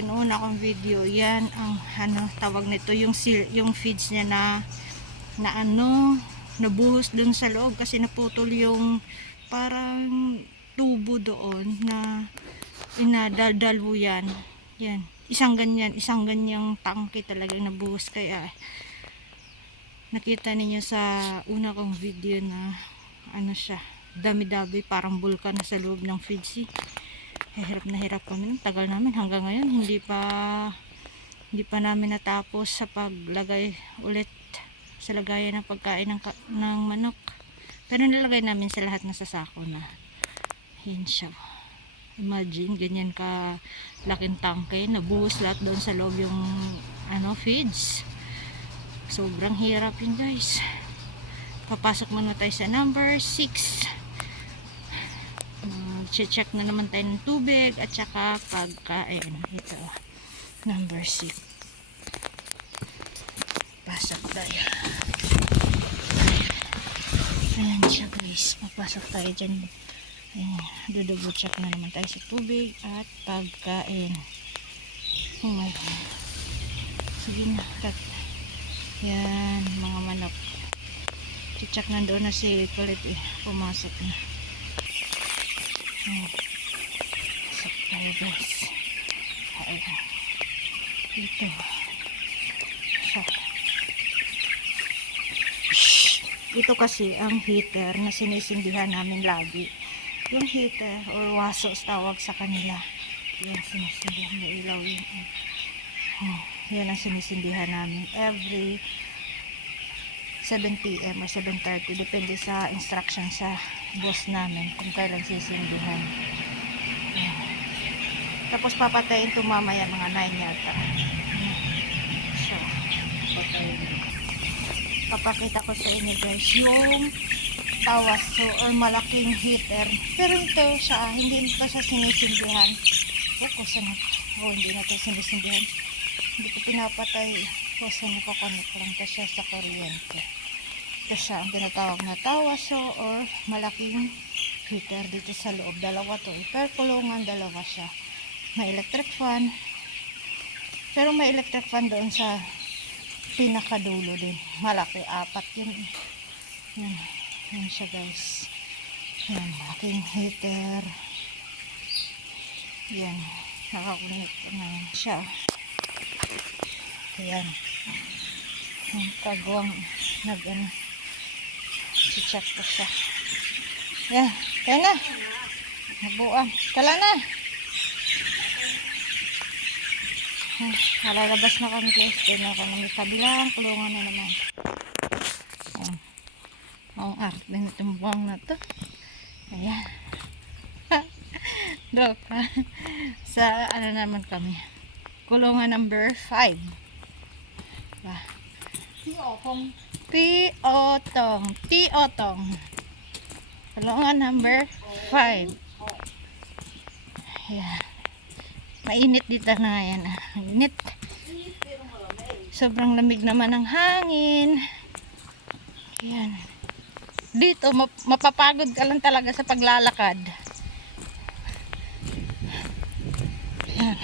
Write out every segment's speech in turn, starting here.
yung una kong video, yan ang tawag nito, yung feeds niya na nabuhos dun sa loob kasi naputol yung parang tubo doon na inadaldalo yan. Isang ganyang tangke talagang nabuhos, kaya nakita ninyo sa una kong video na siya, dami-dami, parang bulkan na sa loob ng feeds. Hirap na hirap kami, tagal namin hanggang ngayon hindi pa namin natapos sa paglagay ulit sa lagayan ng pagkain ng manok, pero nilagay namin sa lahat na sasako na. Yan siya, imagine ganyan ka laking tangke, nabuhos lahat doon sa loob yung feeds. Sobrang hirap yun guys. Papasok muna tayo sa number 6. Check na naman tayo ng tubig at saka pagkain. Ito, number 6. Pasok tayo. Ayan siya guys, papasok tayo dyan. Double check na naman tayo sa tubig at pagkain. Oh my God. Sige na, cut. Yan, mga manok. Check nandoon na si Kulit pumasok na. Pasok tayo guys. Ayan. Dito. Ito kasi ang heater na sinisindihan namin lagi. Yung heater or waso tawag sa kanila. Yan, sinisindihan na ilaw yun. Yan ang sinisindihan namin every 7 PM or 7:30, depende sa instruction sa boss namin kung kailan sisindihan. Tapos papatayin ito mamaya mga 9 yata. So, papakita ko sa inyo guys yung tawaso or malaking heater, pero ito siya, hindi pa siya sinisindihan. Hindi na ito sinisindihan, hindi ko pinapatay kasi nakakonect lang ito siya sa kuryente. Ito siya ang tinatawag na tawaso or malaking heater dito sa loob. Dalawa to, per kulungan dalawa siya. May electric fan, pero may electric fan doon sa pinakadulo din, malaki, 4 yun. Yan siya guys. Yan, malaking heater. Yan, nakakonect na siya. Yan, yung kagwang check ko siya. Yan, kaya na nabuang, kala na. Lalabas na kami guys. Doon na kami sa kabilang kulungan na naman. Ang art din itong buwang na to. Ayan. Doka. Sa naman kami, kulungan number 5. Piotong. Kulungan number 5. Ayan. Mainit dito na yan. Mainit. Sobrang lamig naman ng hangin. Ayan. Dito mapapagod ka lang talaga sa paglalakad. Ayan.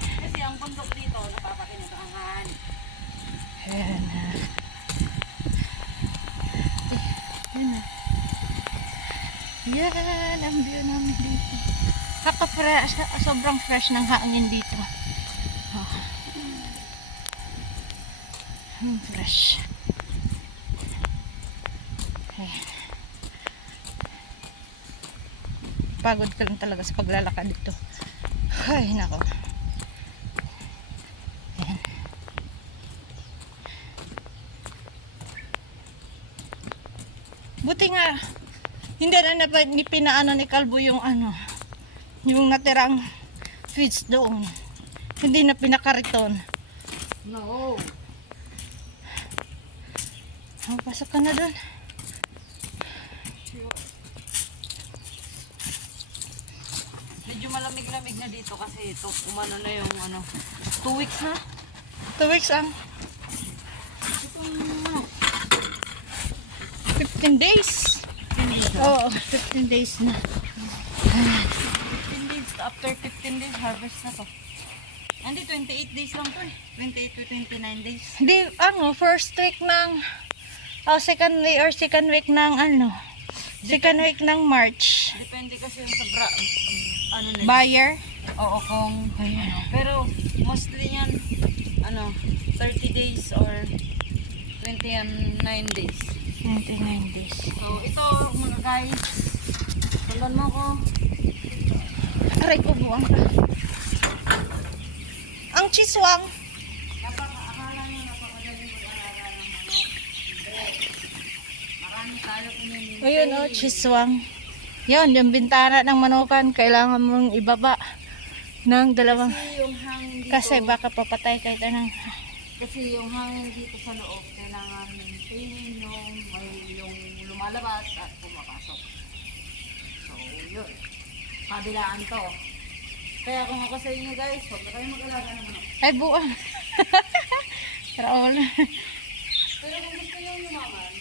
Kasi ang bundok dito napapakinabangan. Ayan. Yan ang view namin dito. Fresh, sobrang fresh ng hangin dito. Fresh. Pagod ka lang talaga sa paglalakad dito. Ay, nako. Ayan. Buti nga hindi na pinaano ni Kalbo yung yung natirang feeds doon. Hindi na pinakariton. No. Pasok ka na doon. Medyo malamig-lamig na dito kasi ito umano na yung 2 weeks na. 2 weeks ang 15 days. Oo, 15 days na. 15 days after 15 days, harvest na to. Hindi, 28 days lang to eh. 28 to 29 days. Hindi, first week ng, second week or second week ng second week ng March. Depende kasi yung sa ano na yun. Buyer? Oo, kung ano. Pero mostly yan, 30 days or 29 days. 29 days. So, ito mga guys, tulad mo ko. Aray ko, buwang ka. Ang chiswang. Akala nyo napakadaling mag-alaga ng manok. Hindi. Marami tayo pinili. Ayun chiswang. Yun, yung bintana ng manukan, kailangan mong ibaba ng dalawang. Kasi yung hangin dito, Kasi baka papatay kahit anong. kasi yung hangin dito sa loob, kailangan maintain yung lumalabas at pumapasok. So, yun. Kabilaan to. Kaya kung ako sa inyo guys, huwag na kayo mag-alaga ng manok. Ay, buwang. Raul. Pero kung gusto nyo yumaman,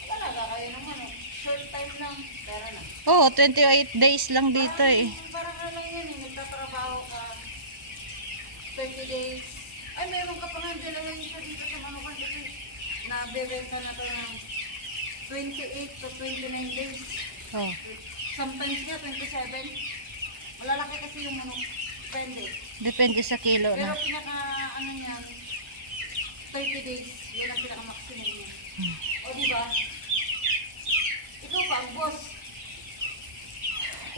mag-alaga kayo ng manok. Short time lang, pera na. Oo, 28 days lang dito eh. Parang ano lang yan eh, nagtatrabaho ka 30 days. Ay, meron ka pa nga dalawa isa dito sa manukan kasi nabebenta na to ng 28 to 29 days. Oh. Sometimes nga 27. Malalaki kasi yung manok. Depende. Depende sa kilo Pero na. pinaka ano niyan, 30 days. Yun ang pinaka maximum niya. O diba? Ikaw pa, ang boss.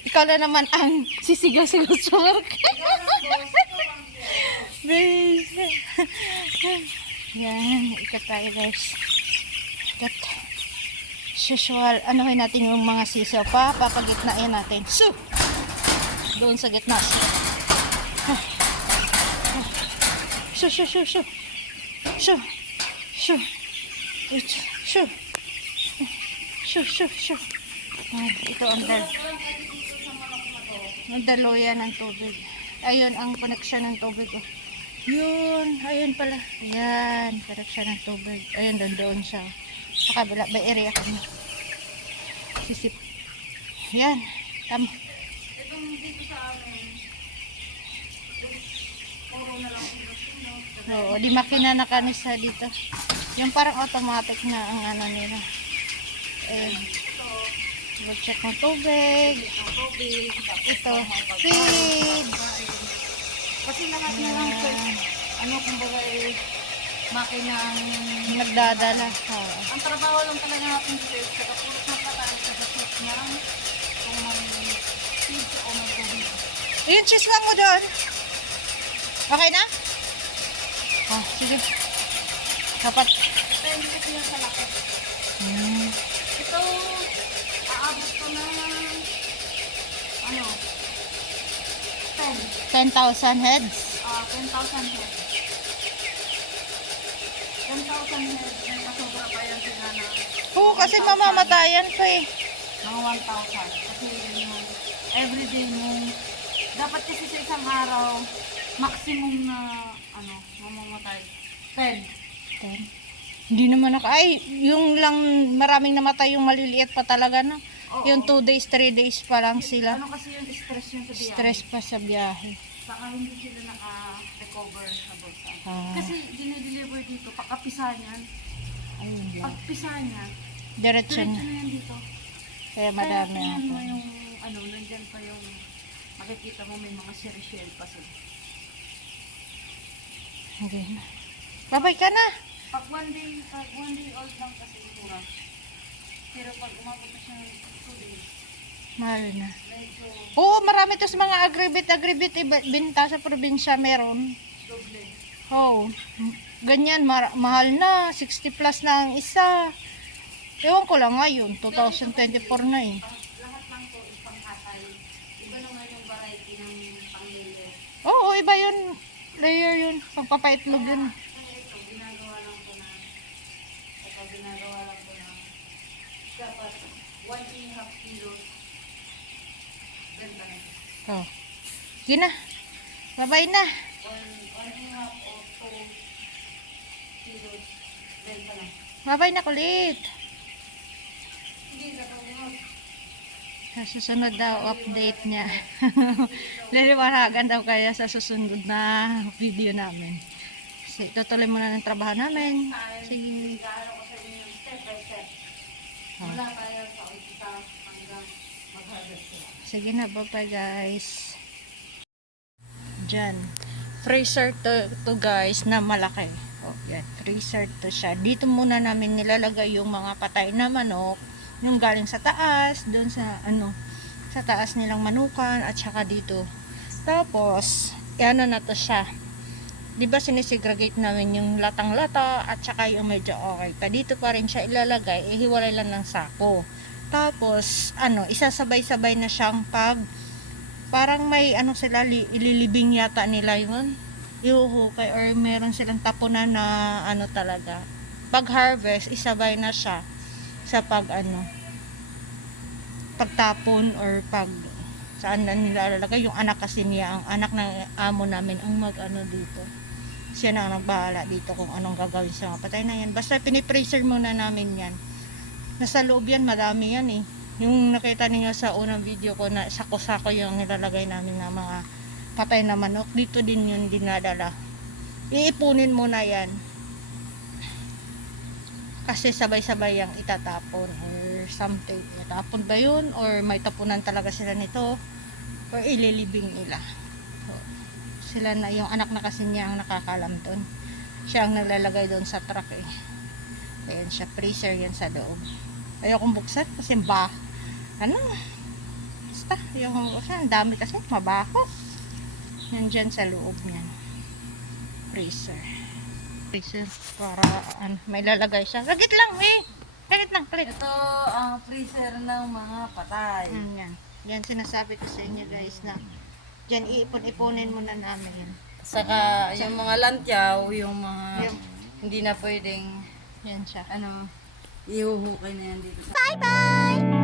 Ikaw na naman ang sisigaw-sigaw sa market. Ikaw ang boss. Ikaw ang boss. Yan, ikat tayo guys. Ikat. Usual, anuhin natin yung mga sisiw pa, papagitnain natin. So, doon sa gitna. Shoo, shoo, shoo, shoo. Shoo, shoo. Shoo. Shoo, shoo, shoo. Ito ang daluyan ng tubig. Ayun ang connection ng tubig. Oh. Yun, ayun pala. Ayan, connection ng tubig. Ayun, doon siya. Sa kabila, by area kami. Sisip. Ayan, tama. Itong dito sa amin, puro na lang Oo, di makina na kanisa dito. Yung parang automatic na ang ano nila. Ayun. Check ng tubig. tubig. Ito, feed. Kasi lahat na lang kumbaga makina ang Nagdadala. Oo. ang trabaho lang talaga natin dito is pagkapulot ng pataas sa feed niya kung may feed o may tubig. Ayun, cheese lang mo doon. Okay na? Oh, sige. Dapat. Depende kasi yan sa laki. Hmm. Ito, aabot ko na 10,000 heads. 10,000 heads. 10,000 heads, may kasobra pa yan sila na Oo, kasi mamamatayan pa eh. mga 1,000. Kasi yung everyday mo, dapat kasi sa isang araw, maximum na, mamamatay. 10. 10. Hindi naman ay, yung lang maraming namatay yung maliliit pa talaga na. Oo. Yung 2 days, 3 days pa lang sila. Ano kasi yung stress yung sa biyahe? Stress pa sa biyahe. Saka hindi sila naka-recover sa bulsa. Ah. Kasi dinideliver dito, pagkapisahan yan, Ayun lang. pagpisahan yan, Diretso diretso na. na yan dito. Kaya madami Kaya tingnan ako. mo yung, nandyan pa yung, makikita mo may mga shell pa sila. Hindi na. Babay ka na. Pag one day old lang kasi ito. Pero pag umabot na siya ng 2 days, Mahal na. medyo Oo, marami to sa mga agribit, binta sa probinsya meron. doble. Oo. Ganyan, mahal na. 60 plus na ang isa. Ewan ko lang ngayon, 2024 na eh. Lahat lang to is pangkatay. Iba naman yung variety ng pang-layer. Oo, iba yun. Layer yun. Pagpapaitlog yun. Kaya ito, ginagawa lang ko na dapat 1.5 kilos benta na. Oh. Sige na. Babay na. 1.5 o 2 kilos benta na. Babay na kulit. Hindi, Sa susunod daw update niya. Liliwanagan daw kaya sa susunod na video namin. Kasi tutuloy muna ng trabaho namin. Sige. Sige na, bye guys. Diyan. Freezer to guys na malaki. Oh, yan. Freezer to siya. Dito muna namin nilalagay yung mga patay na manok. Yung galing sa taas, doon sa sa taas nilang manukan at saka dito. Tapos, ano na to siya. 'Di ba sinisegregate namin yung latang-lata at saka yung medyo okay. Pa dito pa rin siya ilalagay, ihiwalay lang ng sako. Tapos, isasabay-sabay na siyang parang may sila ililibing yata nila yun. Ihuhukay or meron silang tapunan na talaga. Pag harvest, isabay na siya sa pagtapon or saan na nilalagay. Yung anak kasi niya, ang anak ng amo namin ang dito. Siya na ang nagbahala dito kung anong gagawin sa mga patay na yan. Basta pinipreser muna namin yan. Nasa loob yan, madami yan eh. Yung nakita niyo sa unang video ko na sako-sako yung nilalagay namin ng mga patay na manok. Dito din yun dinadala. Iipunin muna yan. Kasi sabay-sabay yung itatapon or something. Itatapon ba yun? Or may tapunan talaga sila nito? Or ililibing nila? So, sila na, yung anak na kasi niya ang nakakalam doon. Siya ang naglalagay doon sa truck eh. Ayan siya, freezer yan sa loob. Ayokong buksan kasi basta, ayokong buksan. Ang dami kasi, mabaho. Yan dyan sa loob niyan. Freezer para may lalagay siya. Gagit lang eh. Gagit lang, palit. Ito ang freezer ng mga patay. Yan. Yan sinasabi ko sa inyo guys na dyan iipon-ipunin muna namin. Saka yung mga lantyaw, yung mga Yung- hindi na pwedeng Yan siya. ihuhukay na yan dito. Bye-bye!